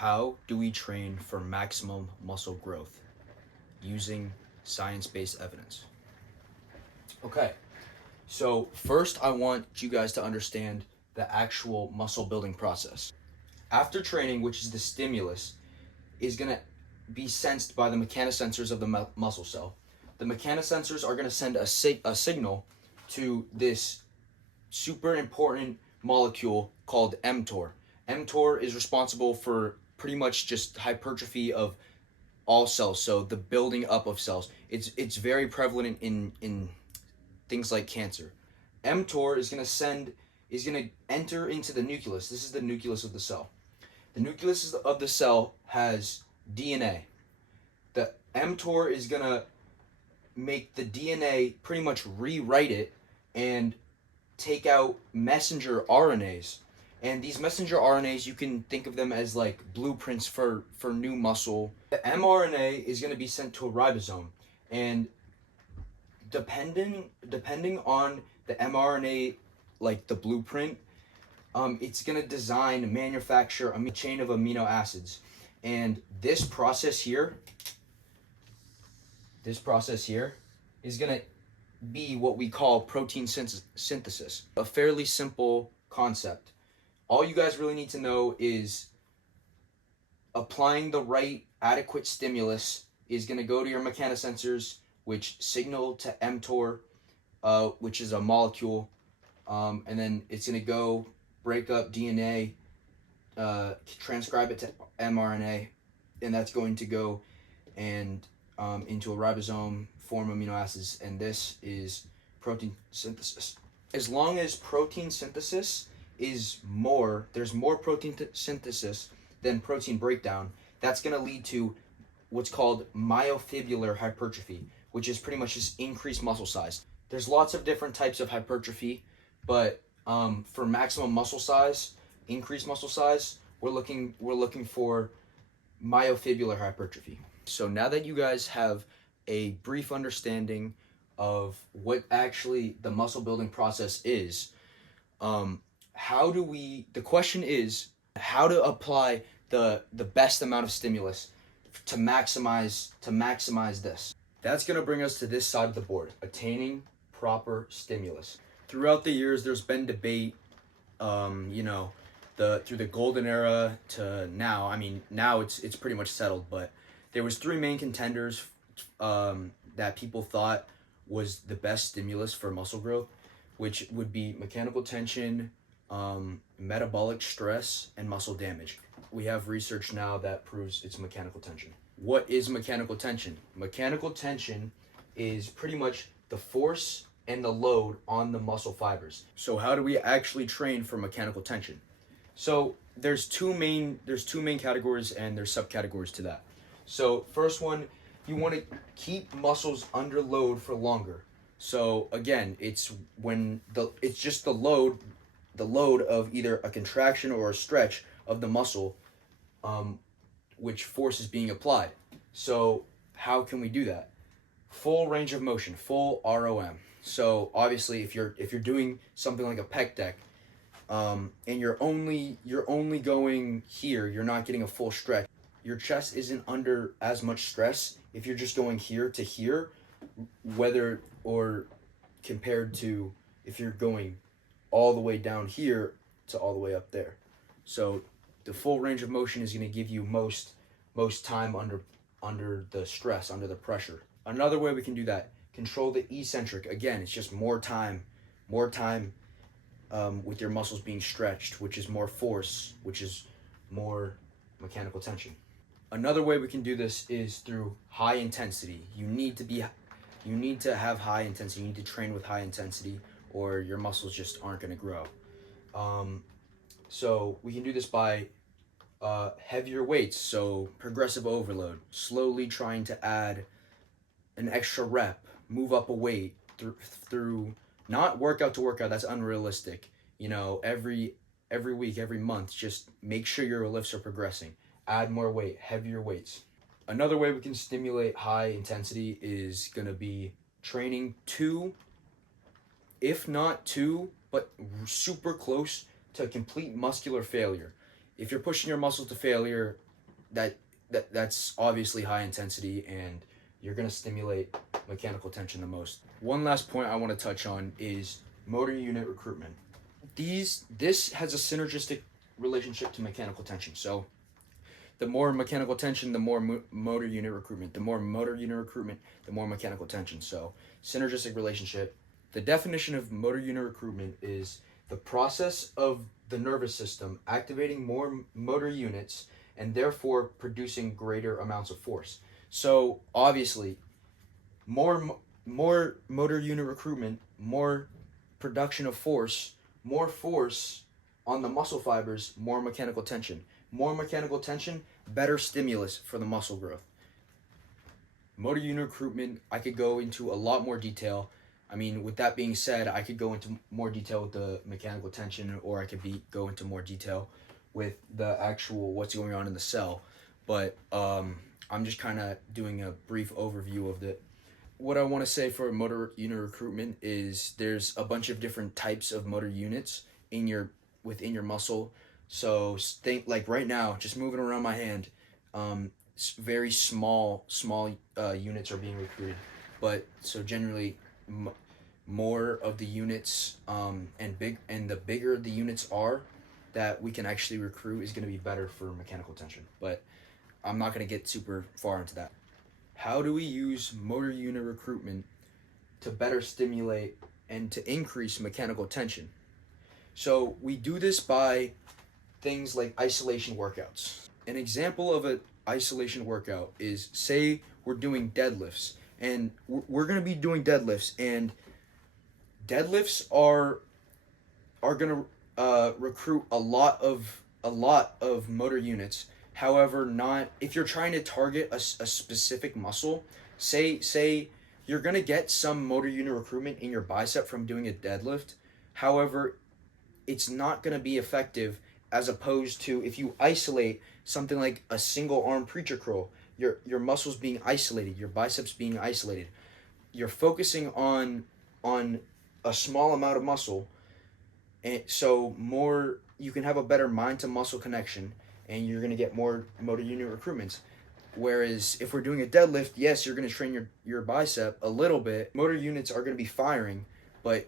How do we train for maximum muscle growth using science-based evidence? Okay, so first I want you guys to understand the actual muscle building process. After training, which is the stimulus, is going to be sensed by the mechanosensors of the muscle cell. The mechanosensors are going to send a signal to this super important molecule called mTOR. mTOR is responsible for pretty much just hypertrophy of all cells, so the building up of cells. It's very prevalent in things like cancer. mTOR is going to enter into the nucleus. This is the nucleus of the cell. The nucleus of the cell has DNA. The mTOR is going to make the DNA pretty much rewrite it and take out messenger RNAs. And these messenger RNAs, you can think of them as like blueprints for new muscle. The mRNA is going to be sent to a ribosome, and depending on the mRNA, like the blueprint, it's going to manufacture a chain of amino acids. And this process here is going to be what we call protein synthesis. A fairly simple concept. All you guys really need to know is applying the right adequate stimulus is going to go to your mechanosensors, which signal to mTOR, which is a molecule, and then it's going to go break up DNA, transcribe it to mRNA, and that's going to go and into a ribosome, form amino acids, and this is protein synthesis. As long as protein synthesis there's more protein synthesis than protein breakdown, that's going to lead to what's called myofibrillar hypertrophy, which is pretty much just increased muscle size. There's lots of different types of hypertrophy, but for maximum muscle size, increased muscle size, we're looking for myofibrillar hypertrophy. So now that you guys have a brief understanding of what actually the muscle building process is, the question is how to apply the best amount of stimulus to maximize this. That's going to bring us to this side of the board, attaining proper stimulus. Throughout the years, there's been debate, through the golden era to now. I mean, now it's pretty much settled, but there was three main contenders that people thought was the best stimulus for muscle growth, which would be mechanical tension, metabolic stress, and muscle damage. We have research now that proves it's mechanical tension. What is mechanical tension? Mechanical tension is pretty much the force and the load on the muscle fibers. So how do we actually train for mechanical tension? So there's two main categories, and there's subcategories to that. So first one, you want to keep muscles under load for longer. So again, it's just the load of either a contraction or a stretch of the muscle, which force is being applied. So how can we do that? Full range of motion, full ROM. So obviously, if you're doing something like a pec deck, and you're only going here, you're not getting a full stretch. Your chest isn't under as much stress if you're just going here to here, whether or compared to if you're going all the way down here to all the way up there. So the full range of motion is going to give you most time under the stress, under the pressure. Another way we can do that, control the eccentric. Again, it's just more time with your muscles being stretched, which is more force, which is more mechanical tension. Another way we can do this is through high intensity. You need to have high intensity. You need to train with high intensity, or your muscles just aren't going to grow. So we can do this by heavier weights, so progressive overload, slowly trying to add an extra rep, move up a weight through not workout to workout. That's unrealistic. Every week, every month, just make sure your lifts are progressing. Add more weight, heavier weights. Another way we can stimulate high intensity is going to be training if not two, but super close to complete muscular failure. If you're pushing your muscle to failure, that's obviously high intensity, and you're going to stimulate mechanical tension the most. One last point I want to touch on is motor unit recruitment. This has a synergistic relationship to mechanical tension. So the more mechanical tension, the more motor unit recruitment. The more motor unit recruitment, the more mechanical tension. So synergistic relationship. The definition of motor unit recruitment is the process of the nervous system activating more motor units and therefore producing greater amounts of force. So obviously, more motor unit recruitment, more production of force, more force on the muscle fibers, more mechanical tension. More mechanical tension, better stimulus for the muscle growth. Motor unit recruitment, I could go into a lot more detail. I mean, with that being said, I could go into more detail with the mechanical tension, or I could go into more detail with the actual what's going on in the cell. But I'm just kind of doing a brief overview of it. What I want to say for motor unit recruitment is there's a bunch of different types of motor units within your muscle. So think like right now, just moving around my hand, very small units are being recruited. But so generally, more of the units and the bigger the units are that we can actually recruit is going to be better for mechanical tension. But I'm not going to get super far into that. How do we use motor unit recruitment to better stimulate and to increase mechanical tension? So we do this by things like isolation workouts. An example of an isolation workout is, say we're doing deadlifts, and we're going to be doing deadlifts, and deadlifts are going to recruit a lot of motor units. However, not if you're trying to target a specific muscle. Say you're going to get some motor unit recruitment in your bicep from doing a deadlift. However, it's not going to be effective as opposed to if you isolate something like a single arm preacher curl. Your muscles being isolated, your biceps being isolated. You're focusing on a small amount of muscle, and so you can have a better mind to muscle connection, and you're going to get more motor unit recruitments. Whereas if we're doing a deadlift, yes, you're going to train your bicep a little bit. Motor units are going to be firing, but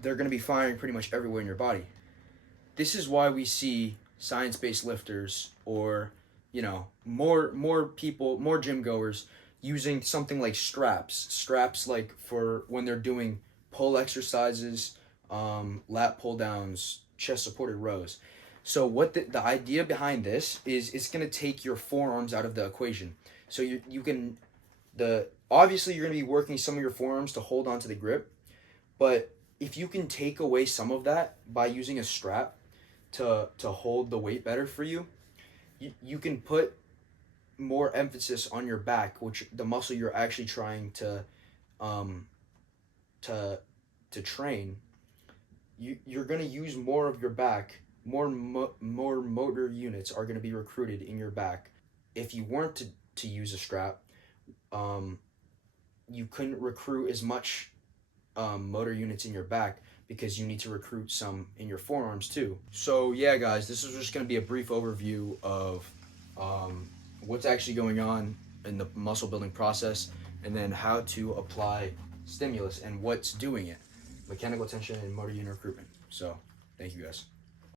they're going to be firing pretty much everywhere in your body. This is why we see science-based lifters, or more people, more gym goers using something like straps like for when they're doing pull exercises, lat pull downs, chest supported rows. So what the idea behind this is, it's going to take your forearms out of the equation. So obviously you're going to be working some of your forearms to hold onto the grip, but if you can take away some of that by using a strap to hold the weight better for you, you can put more emphasis on your back, which the muscle you're actually trying to train. You're going to use more of your back. More motor units are going to be recruited in your back. If you weren't to use a strap, you couldn't recruit as much motor units in your back, because you need to recruit some in your forearms too. So yeah, guys, this is just going to be a brief overview of what's actually going on in the muscle building process, and then how to apply stimulus and what's doing it, mechanical tension and motor unit recruitment. So thank you, guys.